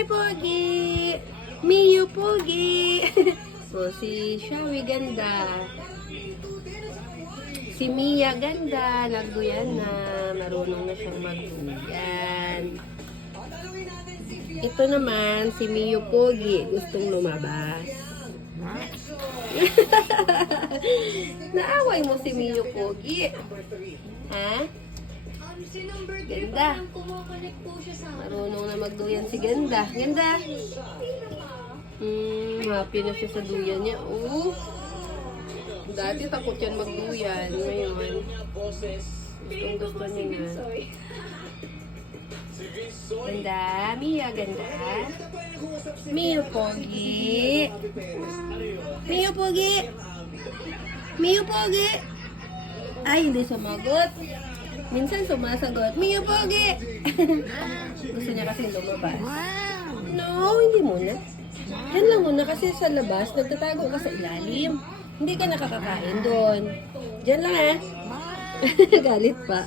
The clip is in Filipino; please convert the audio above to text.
Hi, Pogi! Miyu, Pogi! So, si Shawi ganda. Si Mia ganda. Nagduyan na. Marunong na siyang magduyan. Ito naman, si Miyu Pogi. Gustong lumabas. Naaway mo si Miyu Pogi. Ha? Ganda. Marunong na magduyan si Ganda. Ganda. Happy na siya sa duyan niya. Oh. Dati takot yan magduyan. Ngayon, gusto niya na. Ganda. Mia, ganda. Miyu Pogi. Miyu Pogi. Miyu Pogi. Ay, hindi sumagot. Minsan sumasagot. Miyu Pogi. Gusto niya kasi lumabas. No, hindi muna. Yan lang muna kasi sa labas, nagtatago ka sa ilalim. Hindi ka nakakakain doon. Diyan lang Galit pa.